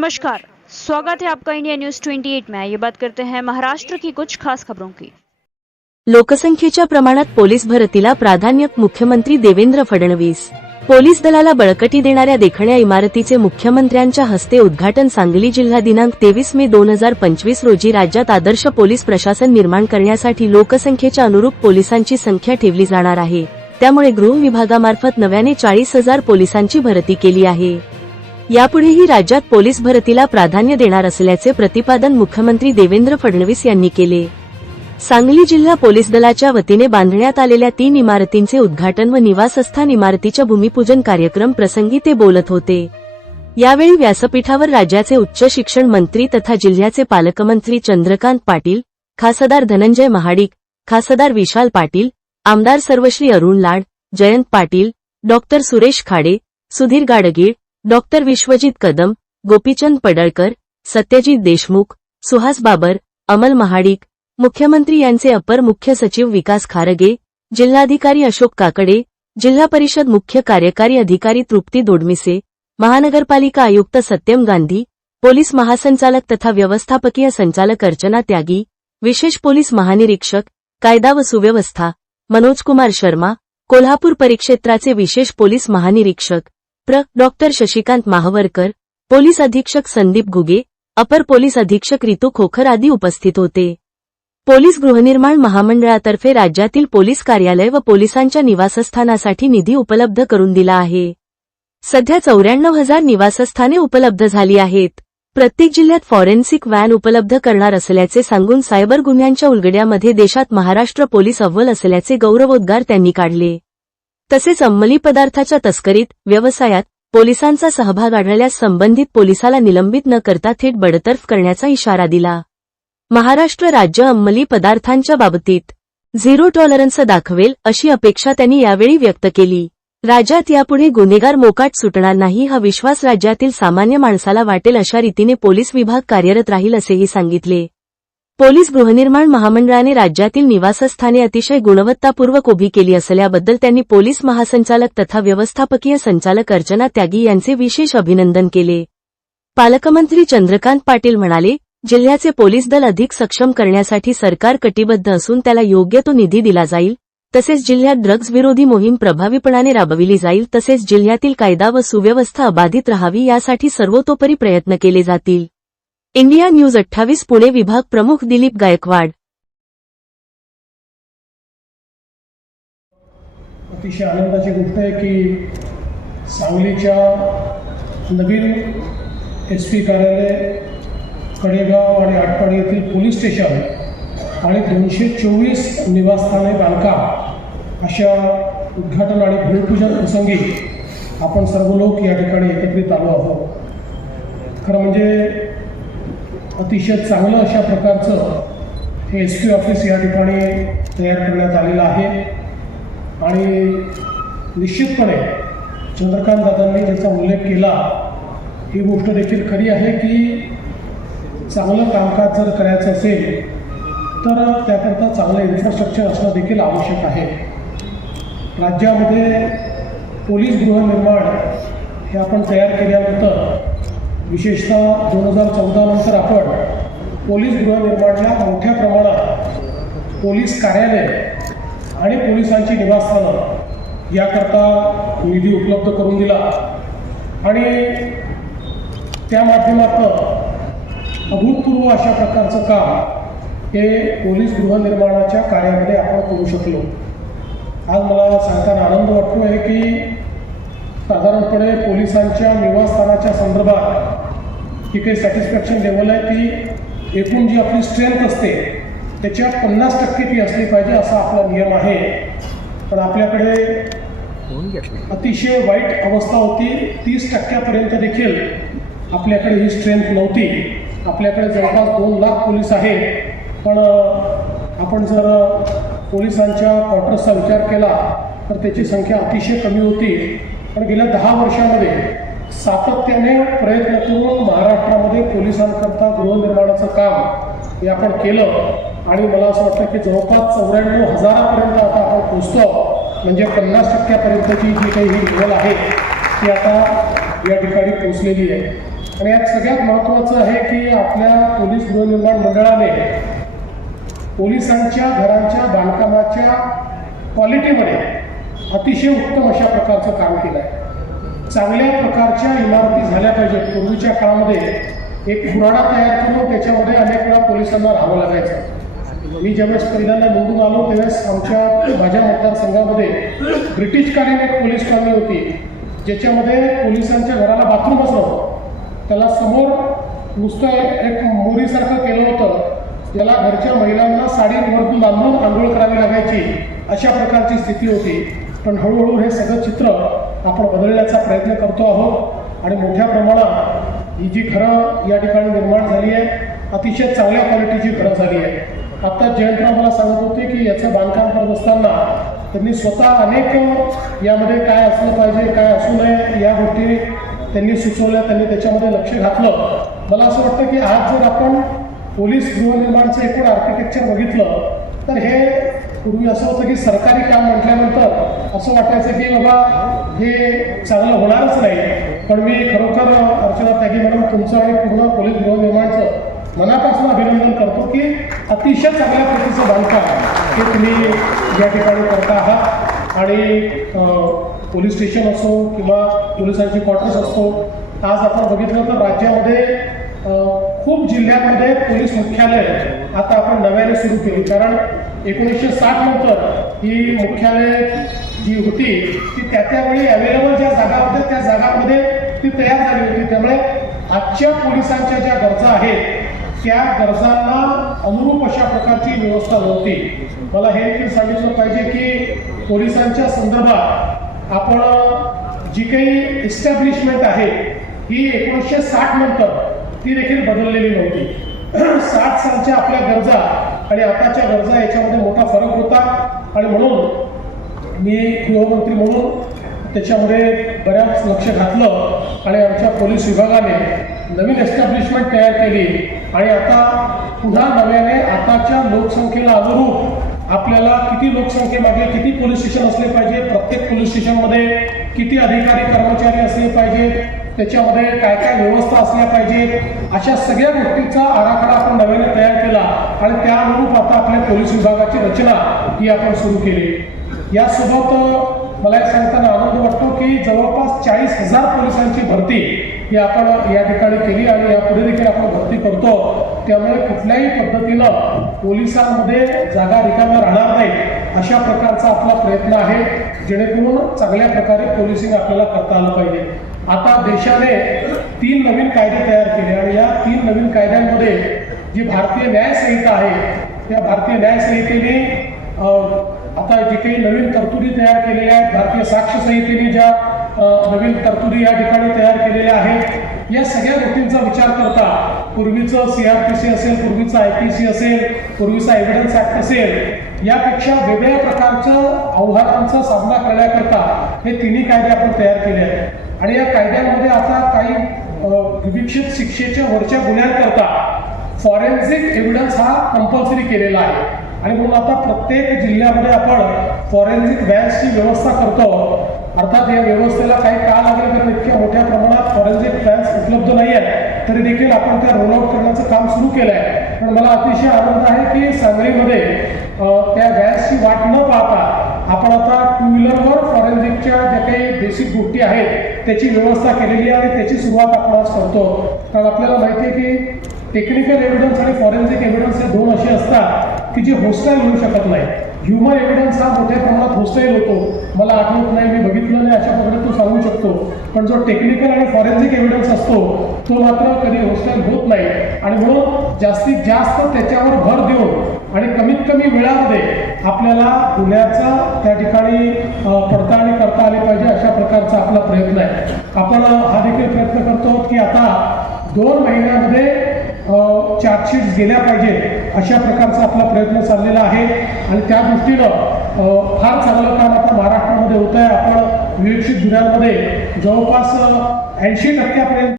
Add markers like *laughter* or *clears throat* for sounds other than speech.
नमस्कार। स्वागत है आपका इंडिया न्यूज 28 में। आइए बात करते हैं महाराष्ट्र की कुछ खास खबरों की। लोकसंख्येच्या प्रमाणात पोलीस भरतीला प्राधान्य मुख्यमंत्री देवेंद्र फडणवीस। पोलीस दलाला बळकटी देणाऱ्या देखण्या इमारतीचे मुख्यमंत्र्यांच्या हस्ते उद्घाटन सांगली जिल्हा दिनांक तेवीस मे दोन हजार पंचवीस रोजी राज्यात आदर्श पोलीस प्रशासन निर्माण करण्यासाठी लोकसंख्येच्या अनुरूप पोलिसांची संख्या ठेवली जाणार आहे. त्यामुळे गृह विभागामार्फत नव्याने चाळीस हजार पोलिसांची भरती केली आहे. यापुढेही राज्यात पोलीस भरतीला प्राधान्य देणार असल्याचे प्रतिपादन मुख्यमंत्री देवेंद्र फडणवीस यांनी केले. सांगली जिल्हा पोलीस दलाच्या वतीने बांधण्यात आलेल्या तीन इमारतींचे उद्घाटन व निवासस्थान इमारतीच्या भूमिपूजन कार्यक्रम प्रसंगी ते बोलत होते. यावेळी व्यासपीठावर राज्याचे उच्च शिक्षण मंत्री तथा जिल्ह्याचे पालकमंत्री चंद्रकांत पाटील खासदार धनंजय महाडिक खासदार विशाल पाटील आमदार सर्वश्री अरुण लाड जयंत पाटील डॉक्टर सुरेश खाडे सुधीर गाडगीळ डॉक्टर विश्वजित कदम गोपीचंद पडळकर सत्यजित देशमुख सुहास बाबर अमल महाडिक मुख्यमंत्री यांचे अपर मुख्य सचिव विकास खारगे जिल्हाधिकारी अशोक काकडे जिल्हा परिषद मुख्य कार्यकारी अधिकारी तृप्ती दोडमिसे महानगरपालिका आयुक्त सत्यम गांधी पोलीस महासंचालक तथा व्यवस्थापकीय संचालक अर्चना त्यागी विशेष पोलीस महानिरीक्षक कायदा व सुव्यवस्था मनोज कुमार शर्मा कोल्हापूर परिक्षेत्राचे विशेष पोलीस महानिरीक्षक प्र. डॉक्टर शशिकांत महावरकर पोलीस अधीक्षक संदीप घुगे अपर पोलीस अधीक्षक रितू खोखर आदी उपस्थित होते. पोलीस गृहनिर्माण महामंडळातर्फे राज्यातील पोलीस कार्यालय व पोलिसांच्या निवासस्थानासाठी निधी उपलब्ध करून दिला आहे. सध्या चौऱ्याण्णव हजार निवासस्थाने उपलब्ध झाली आहेत. प्रत्येक जिल्ह्यात फॉरेन्सिक व्हॅन उपलब्ध करणार असल्याचे सांगून सायबर गुन्ह्यांच्या उलगड्यामध्ये देशात महाराष्ट्र पोलीस अव्वल असल्याचे गौरवोद्गार त्यांनी काढले. तसेच अंमली पदार्थाच्या तस्करीत व्यवसायात पोलिसांचा सहभाग आढळल्यास संबंधित पोलिसाला निलंबित न करता थेट बडतर्फ करण्याचा इशारा दिला. महाराष्ट्र राज्य अंमली पदार्थांच्या बाबतीत झिरो टॉलरन्स दाखवेल अशी अपेक्षा त्यांनी यावेळी व्यक्त केली. राज्यात यापुढे गुन्हेगार मोकाट सुटणार नाही हा विश्वास राज्यातील सामान्य माणसाला वाटेल अशा रीतीने पोलीस विभाग कार्यरत राहील असेही सांगितले. पोलीस गृहनिर्माण महामंडळाने राज्यातील निवासस्थाने अतिशय गुणवत्तापूर्वक उभी केली असल्याबद्दल त्यांनी पोलीस महासंचालक तथा व्यवस्थापकीय संचालक अर्चना त्यागी यांचे विशेष अभिनंदन केले. पालकमंत्री चंद्रकांत पाटील म्हणाले जिल्ह्याचे पोलीस दल अधिक सक्षम करण्यासाठी सरकार कटिबद्ध असून त्याला योग्य तो निधी दिला जाईल. तसेच जिल्ह्यात ड्रग्ज विरोधी मोहीम प्रभावीपणाने राबविली जाईल. तसेच जिल्ह्यातील कायदा व सुव्यवस्था अबाधित राहावी यासाठी सर्वतोपरी प्रयत्न केले जातील. इंडिया न्यूज अठ्ठावीस पुणे विभाग प्रमुख दिलीप गायकवाड. अतिशय आनंदाची गोष्ट आहे की सांगलीच्या नवीन एस पी कार्यालय कडेगाव आणि आटपाडी येथील पोलीस स्टेशन आणि दोनशे चोवीस निवासस्थाने बांधकाम अशा उद्घाटन आणि भूमिपूजन प्रसंगी आपण सर्व लोक या ठिकाणी एकत्रित आलो आहोत. खरं म्हणजे अतिशय चांगलं अशा प्रकारचं हे एस पी ऑफिस या ठिकाणी तयार करण्यात आलेलं आहे. आणि निश्चितपणे चंद्रकांत दादांनी ज्याचा उल्लेख केला ही गोष्ट देखील खरी आहे की चांगलं कामकाज जर करायचं असेल तर त्याकरता चांगलं इन्फ्रास्ट्रक्चर असणं देखील आवश्यक आहे. राज्यामध्ये पोलीस गृहनिर्माण हे आपण तयार केल्यानंतर विशेषतः दोन हजार चौदा नंतर आपण पोलीस गृहनिर्माणला मोठ्या प्रमाणात पोलीस कार्यालय आणि पोलिसांची निवासस्थानं याकरता निधी उपलब्ध करून दिला. आणि त्या माध्यमातून अभूतपूर्व अशा प्रकारचं काम हे पोलीस गृहनिर्माणाच्या कार्यामध्ये आपण करू शकलो. आज मला सांगताना आनंद वाटतो आहे की साधारणपणे पोलिसांच्या निवासस्थानाच्या संदर्भात जी काही सॅटिस्फॅक्शन लेवल आहे ती एकूण जी आपली स्ट्रेंथ असते त्याच्या पन्नास टक्के ती असली पाहिजे असा आपला नियम आहे. पण आपल्याकडे अतिशय वाईट अवस्था होती. तीस टक्क्यापर्यंत देखील आपल्याकडे ही स्ट्रेंथ नव्हती. आपल्याकडे जवळपास दोन लाख पोलीस आहेत. पण आपण जर पोलिसांच्या क्वार्टर्सचा विचार केला तर त्याची संख्या अतिशय कमी होती. पण गेल्या दहा वर्षामध्ये सातत्याने प्रयत्न करून महाराष्ट्रामध्ये पोलिसांकरता गृहनिर्माणाचं काम हे आपण केलं. आणि मला असं वाटतं की जवळपास चौऱ्याण्णव हजारापर्यंत आता आपण पोचतो म्हणजे पन्नास टक्क्यापर्यंतची जी काही ही लेवल आहे ती आता या ठिकाणी पोचलेली आहे. आणि यात सगळ्यात महत्त्वाचं आहे की आपल्या पोलीस गृहनिर्माण मंडळाने पोलिसांच्या घरांच्या बांधकामाच्या क्वालिटीमध्ये अतिशय उत्तम अशा प्रकारचं काम केलं आहे चांगल्या प्रकारच्या इमारती झाल्या पाहिजेत पूर्वीच्या काळामध्ये एक पुराणा तयार करून त्याच्यामध्ये अनेक वेळा पोलिसांना राहावं लागायचं. मी ज्यावेळेस पहिल्यांदा निवडून आलो त्यावेळेस आमच्या माझ्या मतदारसंघामध्ये ब्रिटिशकालीन एक पोलीस कॉलनी होती. ज्याच्यामध्ये पोलिसांच्या घराला बाथरूमच नव्हतं त्याला समोर नुसतं एक मोरीसारखं केलं होतं. ज्याला घरच्या महिलांना साडी वरतून बांधून आंघोळ करावी लागायची अशा प्रकारची स्थिती होती. पण हळूहळू हे सगळं चित्र आपण बदलण्याचा प्रयत्न करतो आहोत. आणि मोठ्या प्रमाणात ही जी घरं या ठिकाणी निर्माण झाली आहे अतिशय चांगल्या क्वालिटीची घरं झाली आहे. आत्ता जयंतराव मला सांगत होते की याचं बांधकाम करत असताना त्यांनी स्वतः अनेक यामध्ये काय असलं पाहिजे काय असू नये या गोष्टी त्यांनी सुचवल्या त्यांनी त्याच्यामध्ये लक्ष घातलं. मला असं वाटतं की आज जर आपण पोलीस गृहनिर्माणचं एकूण आर्किटेक्चर बघितलं तर हे पूर्वी असं होतं की सरकारी काम म्हटल्यानंतर असं वाटायचं की बाबा हे चांगलं होणारच नाही. पण मी खरोखर अर्चना त्यागी मॅडम तुमचं आणि पूर्ण पोलीस गृहनिर्माणचं मनापासून अभिनंदन करतो की अतिशय चांगल्या प्रतीचं बांधकाम हे तुम्ही या ठिकाणी करता आहात. आणि पोलीस स्टेशन असो किंवा पोलिसांची क्वार्टर्स असो आज आपण बघितलं तर राज्यामध्ये खूप जिल्ह्यामध्ये पोलीस मुख्यालय आता आपण नव्याने सुरू केली. कारण एकोणीसशे साठ नंतर ही मुख्यालय जी होती ती त्या त्यावेळी अवेलेबल ज्या जागा होत्या त्या जागामध्ये ती तयार झाली होती. त्यामुळे आजच्या पोलिसांच्या ज्या गरजा आहेत त्या गरजांना अनुरूप अशा प्रकारची व्यवस्था नव्हती. मला हे देखील सांगितलं पाहिजे की पोलिसांच्या संदर्भात आपण जी काही इस्टॅब्लिशमेंट आहे ही एकोणीसशे साठ नंतर ती देखील बदललेली नव्हती. *clears throat* साठ सालच्या आपल्या गरजा आणि आताच्या गरजा याच्यामध्ये मोठा फरक होता. आणि म्हणून मी गृहमंत्री म्हणून त्याच्यामध्ये बऱ्याच लक्ष घातलं आणि आमच्या पोलीस विभागाने नवीन एस्टॅब्लिशमेंट तयार केली. आणि आता पुन्हा नव्याने आताच्या लोकसंख्येला अनुरूप आपल्याला किती लोकसंख्येमागे किती पोलीस स्टेशन असले पाहिजे प्रत्येक पोलीस स्टेशनमध्ये किती अधिकारी कर्मचारी असले पाहिजेत त्याच्यामध्ये काय काय व्यवस्था असल्या पाहिजेत अशा सगळ्या गोष्टीचा आराखडा आपण नव्याने तयार केला आणि त्या अनुरूप आता आपल्या पोलीस विभागाची रचना ही आपण सुरू केली. यासोबत मला एक सांगताना आनंद वाटतो की जवळपास चाळीस हजार पोलिसांची भरती ही आपण या ठिकाणी केली आणि यापुढे देखील आपण भरती करतो. त्यामुळे कुठल्याही पद्धतीनं पोलिसांमध्ये जागा रिकाम्या राहणार नाही अशा प्रकारचा आपला प्रयत्न आहे जेणेकरून चांगल्या प्रकारे पोलिसिंग आपल्याला करता आलं पाहिजे. आता देशाने तीन नवीन कायदे तयार केले आणि या तीन नवीन कायद्यांमध्ये जी भारतीय न्यायसंहिता आहे त्या भारतीय न्यायसंहितेने आता जे काही नवीन तरतुदी तयार केलेल्या आहेत भारतीय साक्ष संहितेने ज्या नवीन तरतुदी या ठिकाणी तयार केलेल्या आहेत या सगळ्या गोष्टींचा विचार करता पूर्वीचं सी आर पी सी असेल पूर्वीचं आय पी सी असेल पूर्वीचा एव्हिडन्स ऍक्ट असेल यापेक्षा वेगळ्या प्रकारचं आव्हानांचा सामना करण्याकरता हे तिन्ही कायदे आपण तयार केले आहेत. आणि या कायद्यामध्ये आता काही अ, विविक्षित शिक्षेच्या वरच्या गुन्ह्यांकरता फॉरेन्सिक एव्हिडन्स हा कंपल्सरी केलेला आहे. आणि म्हणून आता प्रत्येक जिल्ह्यामध्ये आपण फॉरेन्सिक व्हॅन्सची व्यवस्था करतो. अर्थात या व्यवस्थेला काही काळ लागेल कारण इतक्या मोठ्या प्रमाणात फॉरेन्सिक व्हॅन्स उपलब्ध नाही आहेत. तरी देखील आपण त्या रोल आउट करण्याचं काम सुरू केलं आहे पण मला अतिशय आनंद आहे की सांगलीमध्ये त्या व्हॅन्सची वाट न पाहता आपण आता टू व्हीलरवर फॉरेन्सिकच्या ज्या काही बेसिक गोष्टी आहेत त्याची व्यवस्था केलेली आहे आणि त्याची सुरुवात आपण आज करतो. कारण आपल्याला माहिती आहे की टेक्निकल एव्हिडन्स आणि फॉरेन्सिक एव्हिडन्स हे दोन असे असतात की जे होस्टाईल होऊ शकत नाही. ह्युमन एव्हिडन्स हा मोठ्या प्रमाणात होस्टाईल होतो. मला आठवत नाही मी बघितलं नाही अशा प्रकारे तो सांगू शकतो. पण जो टेक्निकल आणि फॉरेन्सिक एव्हिडन्स असतो तो मात्र कधी होस्टाईल होत नाही. आणि म्हणून जास्तीत जास्त त्याच्यावर भर देऊन आणि कमीत कमी वेळामध्ये आपल्याला गुन्ह्याचा त्या ठिकाणी पडताळणी करता आली पाहिजे अशा प्रकारचा आपला प्रयत्न आहे. आपण हा देखील प्रयत्न करतो की आता दोन महिन्यामध्ये चार्जशीट गेल्या पाहिजे अशा प्रकारचा आपला प्रयत्न चाललेला आहे. आणि त्या दृष्टीनं फार चांगलं काम आता महाराष्ट्रामध्ये होत आहे आपण विविध गुन्ह्यांमध्ये जवळपास ऐंशी टक्क्यापर्यंत